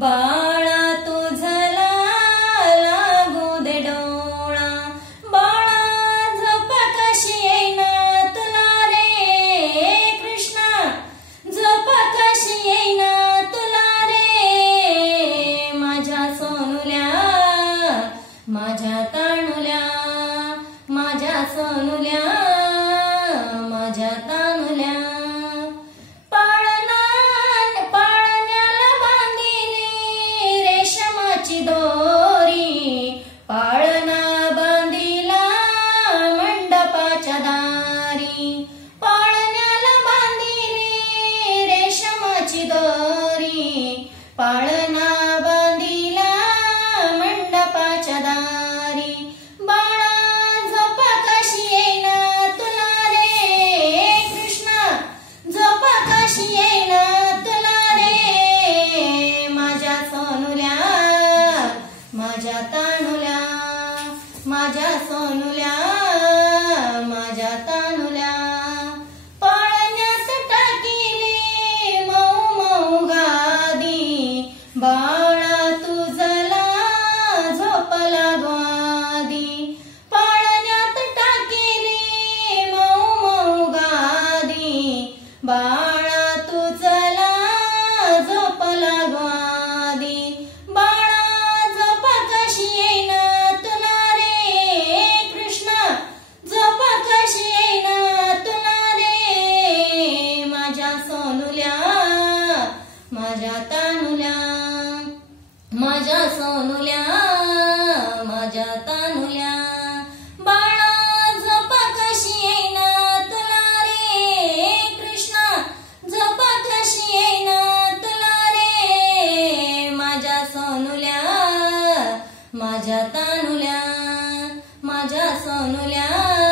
बाळा तुझला लागू दे डोळा, बाळा झोप कशी येईना तुला रे कृष्णा, झोप कशी येईना तुला रे माझ्या सोनुल्या, माझ्या तानुल्या, माझ्या सोनुल्या, माझ्या तानुल्या. दोरी पाळणा बांधिला मंडपाच्या दारी, पाळण्याला बांधिली रेशमाची दोरी, पाळणा बांधिला मंडपाच्या दारी. बाळा झोप कशी येईना तुला रे कृष्णा, झोप कशी येईना तुला रे माझ्या सोनुल्या, माझ्या तानुल्या, माझ्या सोनुल्या, माझ्या तानुल्या. पाळण्यात टाकिली मऊ मऊ गादी, बाळा तुझला झोप लागू आदी, पाळण्यात टाकिली मऊ मऊ गादी, बाळा तुझला झोप लागू आदी. माझ्या तानुल्या, माझ्या सोनुल्या, माझ्या तानुल्या. बाळा झोप कशी येईना तुला रे कृष्णा, झोप कशी येईना तुला रे माझ्या सोनुल्या, माझ्या तानुल्या, माझ्या सोनुल्या.